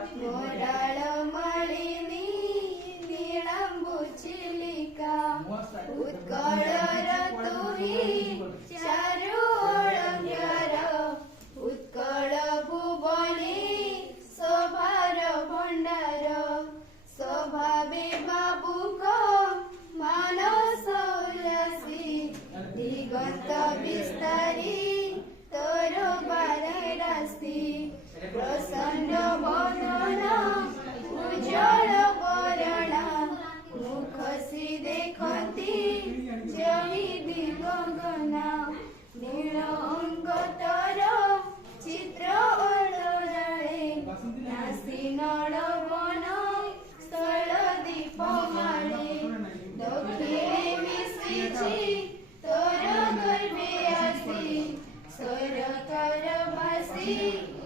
મોરાળ મળીની નીળંબુ ચિલિકા ઉત્કળ રતુહી ચારુ ઓળંગ્યાર ઉત્કળ ભુવની શોભાર ભંડાર સ્વભાવે બાબુક માનસ ઉલ્લાસી દિગંત વિસ્તારી તોરો બારે રાસી પ્રસન્ન વદન ઉજ્જળ વરણ મુખસી દેખતી જમી દિગગના નીળ અંગતર ચિત્ર અલરાળે નાસી નળવન સ્થળ દીપ માળે દક્ષિણે વિસીજી તોર ગર્ભે આસી સરકાર વાસી